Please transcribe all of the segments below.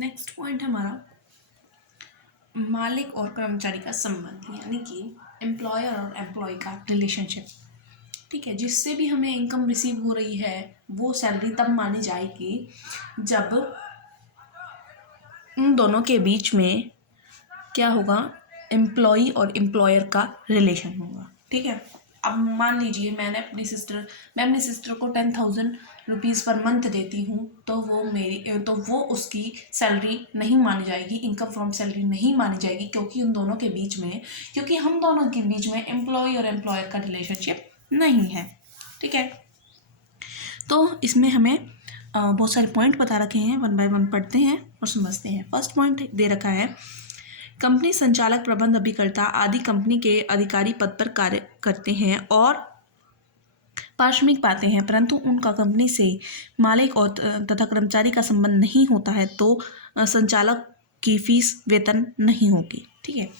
Next point हमारा मालिक और कर्मचारी का संबंध, यानी कि एम्प्लॉयर और एम्प्लॉय का रिलेशनशिप। ठीक है, जिससे भी हमें इनकम रिसीव हो रही है वो सैलरी तब मानी जाएगी जब उन दोनों के बीच में क्या होगा, एम्प्लॉई और एम्प्लॉयर का रिलेशन होगा। ठीक है, अब मान लीजिए मैं अपनी सिस्टर को 10,000 रुपीज़ पर मंथ देती हूँ, तो वो उसकी सैलरी नहीं मानी जाएगी, इनकम फ्रॉम सैलरी नहीं मानी जाएगी, क्योंकि हम दोनों के बीच में एम्प्लॉय और एम्प्लॉयर का रिलेशनशिप नहीं है। ठीक है, तो इसमें हमें बहुत सारे पॉइंट बता रखे हैं, वन बाय वन पढ़ते हैं और समझते हैं। फर्स्ट पॉइंट दे रखा है, कंपनी संचालक, प्रबंध अभिकर्ता आदि कंपनी के अधिकारी पद पर कार्य करते हैं और पारिश्रमिक पाते हैं, परंतु उनका कंपनी से मालिक और तथा कर्मचारी का संबंध नहीं होता है तो संचालक की फीस वेतन नहीं होगी। ठीक है,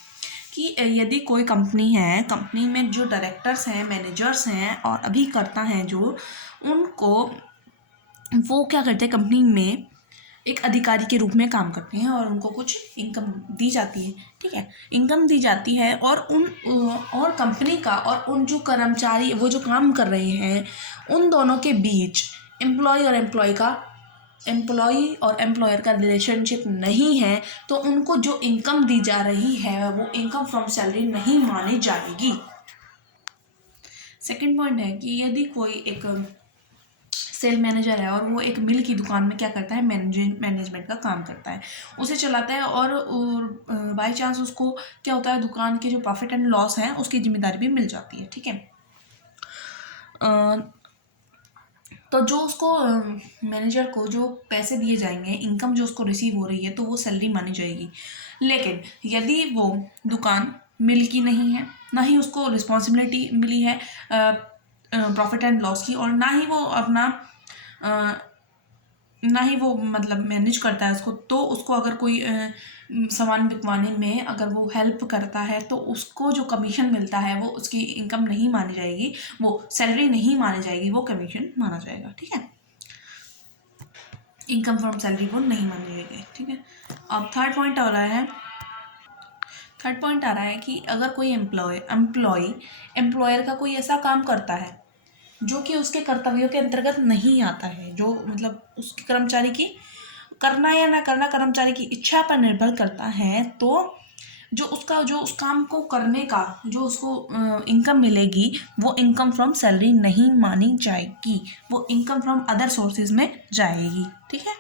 कि यदि कोई कंपनी है, कंपनी में जो डायरेक्टर्स हैं, मैनेजर्स हैं और अभिकर्ता हैं जो, वो क्या करते हैं, कंपनी में एक अधिकारी के रूप में काम करते हैं और उनको कुछ इनकम दी जाती है। ठीक है, इनकम दी जाती है और कंपनी का और उन जो कर्मचारी वो जो काम कर रहे हैं उन दोनों के बीच एम्प्लॉय और एम्प्लॉयर का रिलेशनशिप नहीं है, तो उनको जो इनकम दी जा रही है वो इनकम फ्रॉम सैलरी नहीं मानी जाएगी। सेकंड पॉइंट है कि यदि कोई एक सेल मैनेजर है और वो एक मिल की दुकान में क्या करता है, मैनेजमेंट का काम करता है, उसे चलाता है और बाय चांस उसको क्या होता है, दुकान के जो प्रॉफिट एंड लॉस है उसकी जिम्मेदारी भी मिल जाती है। ठीक है, तो जो उसको मैनेजर को जो पैसे दिए जाएंगे, इनकम जो उसको रिसीव हो रही है, तो वो सैलरी मानी जाएगी। लेकिन यदि वो दुकान मिल की नहीं है, ना ही उसको रिस्पॉन्सिबिलिटी मिली है प्रॉफिट एंड लॉस की, और ना ही वो मतलब मैनेज करता है उसको, तो उसको अगर कोई सामान बिकवाने में अगर वो हेल्प करता है तो उसको जो कमीशन मिलता है वो उसकी इनकम नहीं मानी जाएगी, वो सैलरी नहीं मानी जाएगी, वो कमीशन माना जाएगा। ठीक है, इनकम फ्रॉम सैलरी वो नहीं मानी जाएगी। ठीक है, अब थर्ड पॉइंट आ रहा है कि अगर कोई एम्प्लॉयर का कोई ऐसा काम करता है जो कि उसके कर्तव्यों के अंतर्गत नहीं आता है, जो मतलब उसके कर्मचारी की करना या ना करना कर्मचारी की इच्छा पर निर्भर करता है, तो जो उस काम को करने का जो उसको इनकम मिलेगी वो इनकम फ्रॉम सैलरी नहीं मानी जाएगी, वो इनकम फ्रॉम अदर सोर्सेज में जाएगी। ठीक है,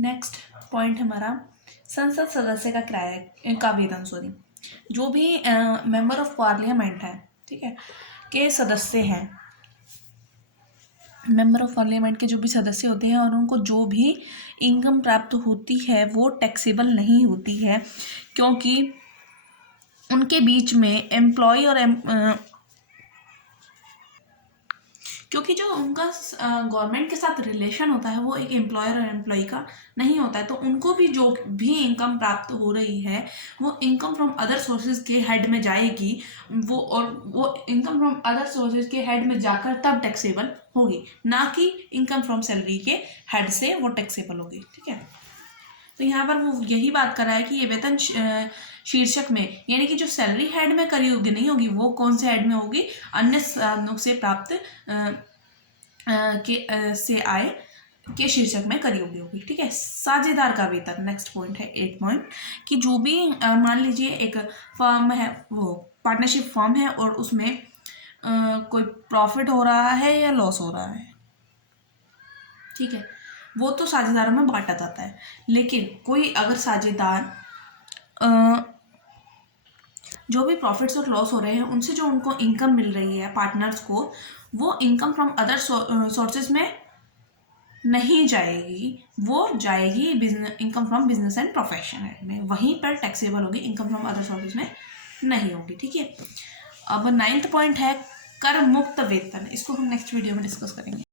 नेक्स्ट पॉइंट हमारा संसद सदस्य का वेतन, जो भी मेंबर ऑफ पार्लियामेंट है, ठीक है, के सदस्य हैं, मेंबर ऑफ पार्लियामेंट के जो भी सदस्य होते हैं और उनको जो भी इनकम प्राप्त होती है वो टैक्सेबल नहीं होती है, क्योंकि उनके बीच में एम्प्लॉय और क्योंकि जो उनका गवर्नमेंट के साथ रिलेशन होता है वो एक एम्प्लॉयर और एम्प्लॉय का नहीं होता है, तो उनको भी जो भी इनकम प्राप्त हो रही है वो इनकम फ्रॉम अदर सोर्सेज के हेड में जाएगी, वो इनकम फ्रॉम अदर सोर्सेज के हेड में जाकर तब टैक्सेबल होगी, ना कि इनकम फ्रॉम सैलरी के हेड से वो टैक्सेबल होगी। ठीक है, तो यहाँ पर वो यही बात कर रहा है कि ये वेतन शीर्षक में, यानी कि जो सैलरी हेड में करी होगी नहीं होगी, वो कौन से हेड में होगी, अन्य साधनों से प्राप्त से आय के शीर्षक में करी होगी। ठीक है, साझेदार का वेतन, नेक्स्ट पॉइंट है 8 पॉइंट, कि जो भी मान लीजिए एक फर्म है, वो पार्टनरशिप फर्म है और उसमें कोई प्रॉफिट हो रहा है या लॉस हो रहा है, ठीक है, वो तो साझेदारों में बांटा जाता है, लेकिन कोई अगर साझेदार जो भी प्रॉफिट्स और लॉस हो रहे हैं उनसे जो उनको इनकम मिल रही है पार्टनर्स को, वो इनकम फ्रॉम अदर सोर्सेज में नहीं जाएगी, वो जाएगी income from business and profession में, वहीं पर टैक्सेबल होगी, इनकम फ्रॉम अदर सोर्सेज में नहीं होगी। ठीक है, अब 9th पॉइंट है कर मुक्त वेतन, इसको हम नेक्स्ट वीडियो में डिस्कस करेंगे।